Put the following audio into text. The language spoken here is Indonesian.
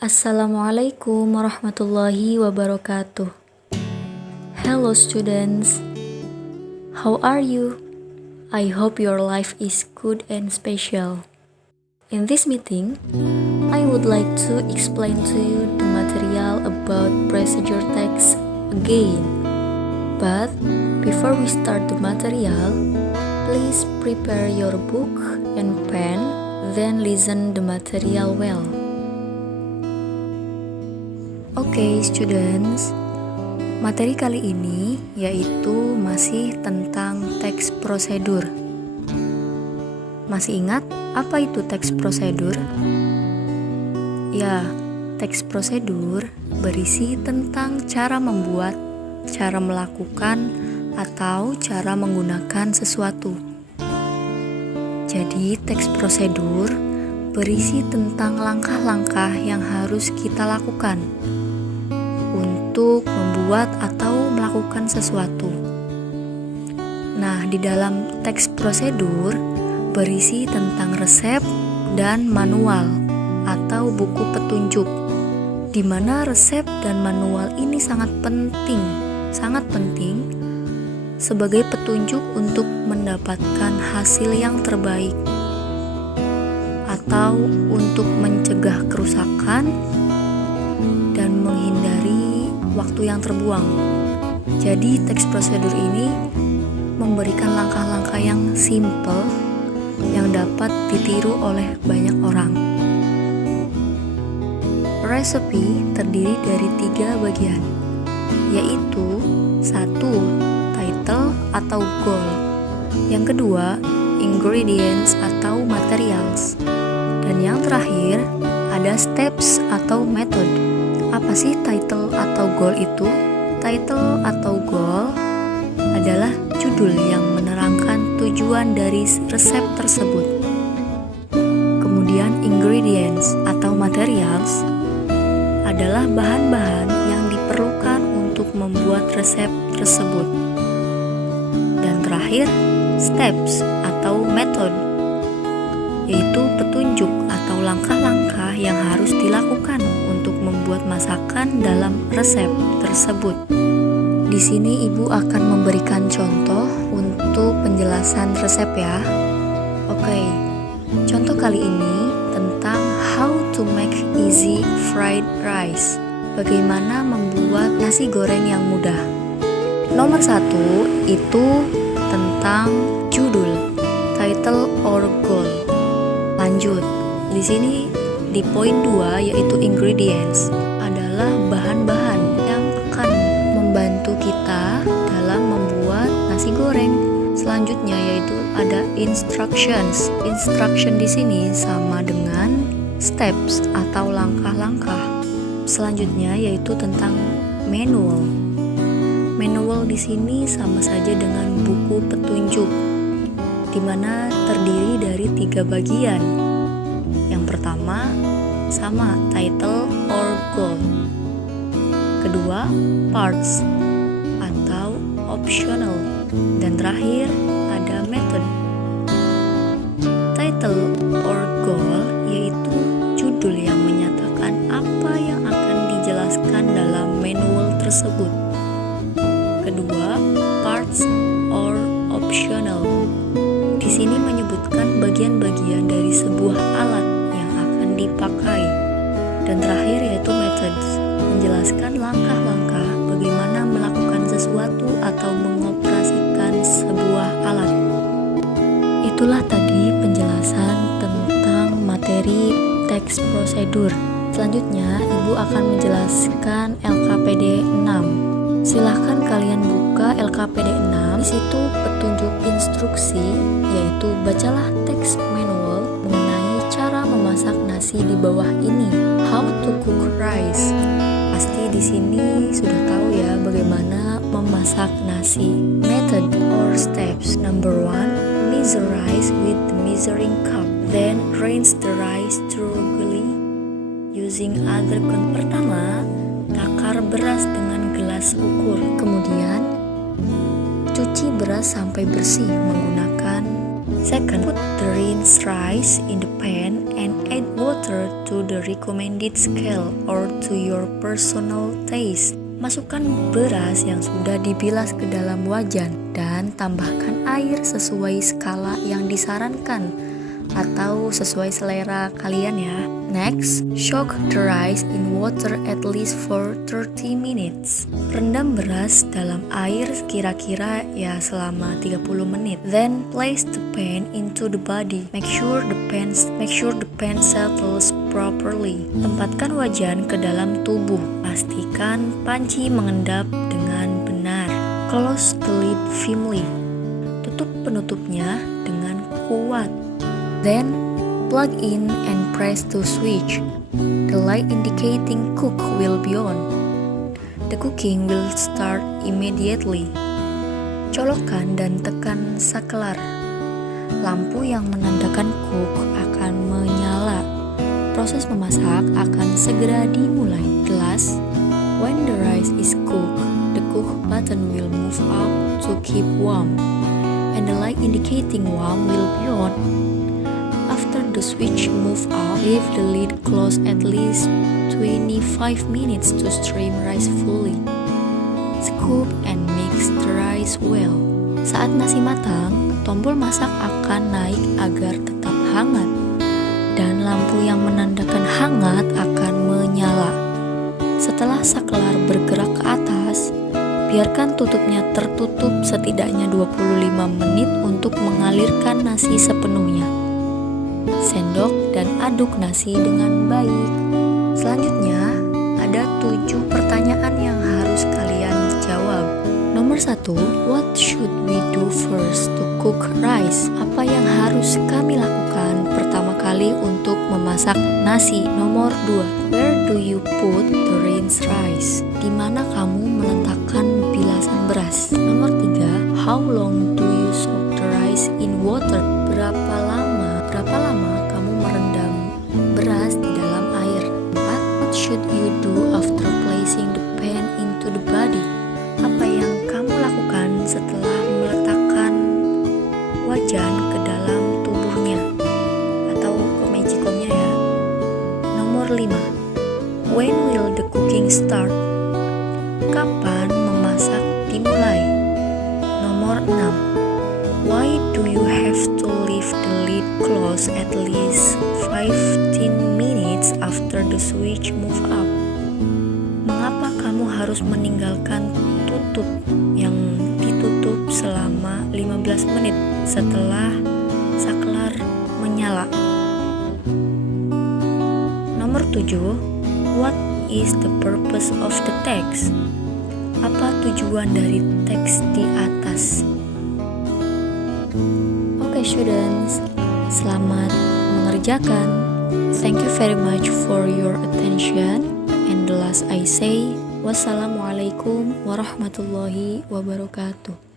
Assalamualaikum warahmatullahi wabarakatuh. Hello students, how are you? I hope your life is good and special. In this meeting, I would like to explain to you the material about procedure text again. But before we start the material, please prepare your book and pen, then listen the material well. Oke, students, materi kali ini yaitu masih tentang teks prosedur. Masih ingat apa itu teks prosedur? Ya, teks prosedur berisi tentang cara membuat, cara melakukan, atau cara menggunakan sesuatu. Jadi, teks prosedur berisi tentang langkah-langkah yang harus kita lakukan untuk membuat atau melakukan sesuatu. Nah, di dalam teks prosedur berisi tentang resep dan manual atau buku petunjuk, di mana resep dan manual ini sangat penting sebagai petunjuk untuk mendapatkan hasil yang terbaik atau untuk mencegah kerusakan dan menghindari waktu yang terbuang. Jadi teks prosedur ini memberikan langkah-langkah yang simple yang dapat ditiru oleh banyak orang. Resepi terdiri dari 3 bagian, yaitu 1. Title atau goal, yang kedua ingredients atau materials, dan yang terakhir ada steps atau method. Apa sih title atau goal itu? Title atau goal adalah judul yang menerangkan tujuan dari resep tersebut. Kemudian ingredients atau materials adalah bahan-bahan yang diperlukan untuk membuat resep tersebut. Dan terakhir, steps atau method, yaitu petunjuk atau langkah-langkah yang harus dilakukan untuk membuat masakan dalam resep tersebut. Di sini ibu akan memberikan contoh untuk penjelasan resep ya. Oke, contoh kali ini tentang how to make easy fried rice. Bagaimana membuat nasi goreng yang mudah. Nomor 1 itu tentang judul, title or goal. Lanjut, di sini di poin 2 yaitu ingredients adalah bahan-bahan yang akan membantu kita dalam membuat nasi goreng. Selanjutnya yaitu ada instructions. Instruction di sini sama dengan steps atau langkah-langkah. Selanjutnya yaitu tentang manual. Manual di sini sama saja dengan buku petunjuk, di mana terdiri dari 3 bagian. Yang pertama sama title or goal. Kedua, parts atau optional, dan terakhir ada method. Title or goal yaitu judul yang menyatakan apa yang akan dijelaskan dalam manual tersebut. Kedua, parts or optional. Di sini menyebutkan bagian-bagian dari sebuah alat yang akan dipakai. Dan terakhir yaitu methods, menjelaskan langkah-langkah bagaimana melakukan sesuatu atau mengoperasikan sebuah alat. Itulah tadi penjelasan tentang materi teks prosedur. Selanjutnya, Ibu akan menjelaskan LKPD 6. Silahkan kalian buka LKPD 6. Di situ petunjuk instruksi, yaitu bacalah teks manual mengenai cara memasak nasi di bawah ini. How to cook rice. Pasti di sini sudah tahu ya bagaimana memasak nasi. Method or steps. Number 1, measure rice with the measuring cup. Then rinse the rice thoroughly using other Pertama, takar beras dengan gelas ukur. Kemudian cuci beras sampai bersih menggunakan. Second, put the rinsed rice in the pan and add water to the recommended scale or to your personal taste. Masukkan beras yang sudah dibilas ke dalam wajan dan tambahkan air sesuai skala yang disarankan atau sesuai selera kalian ya. Next, soak the rice in water at least for 30 minutes. Rendam beras dalam air kira-kira ya selama 30 menit. Then place the pan into the body. Make sure the pan settles properly. Tempatkan wajan ke dalam tubuh. Pastikan panci mengendap dengan benar. Close the lid firmly. Tutup penutupnya dengan kuat. Then plug in and press the switch. The light indicating cook will be on. The cooking will start immediately. Colokkan dan tekan saklar. Lampu yang menandakan cook akan menyala. Proses memasak akan segera dimulai. Last, when the rice is cooked, the cook button will move up to keep warm, and the light indicating warm will be on. After the switch move up, leave the lid closed at least 25 minutes to steam rice fully. Scoop and mix the rice well. Saat nasi matang, tombol masak akan naik agar tetap hangat, dan lampu yang menandakan hangat akan menyala. Setelah saklar bergerak ke atas, biarkan tutupnya tertutup setidaknya 25 menit untuk mengalirkan nasi sepenuhnya. Sendok dan aduk nasi dengan baik. Selanjutnya, ada 7 pertanyaan yang harus kalian jawab. Nomor 1, what should we do first to cook rice? Apa yang harus kami lakukan pertama kali untuk memasak nasi? Nomor 2, where do you put the rinsed rice? Di mana kamu meletakkan bilasan beras? Nomor 3, how long do you soak the rice in water? Berapa lama kamu merendam beras di dalam air? 4, what should you do after placing the pan into the body? Apa yang kamu lakukan setelah meletakkan wajan ke dalam tubuhnya atau ke magicomnya ya. Nomor 5, when will the cooking start? Kapan memasak dimulai? Nomor 6, why do you have to leave the lid closed at least 15 minutes after the switch move up? Mengapa kamu harus meninggalkan tutup yang ditutup selama 15 menit setelah saklar menyala? Nomor 7, what is the purpose of the text? Apa tujuan dari teks di atas? Okay students, selamat mengerjakan. Thank you very much for your attention. And the last I say, wassalamualaikum warahmatullahi wabarakatuh.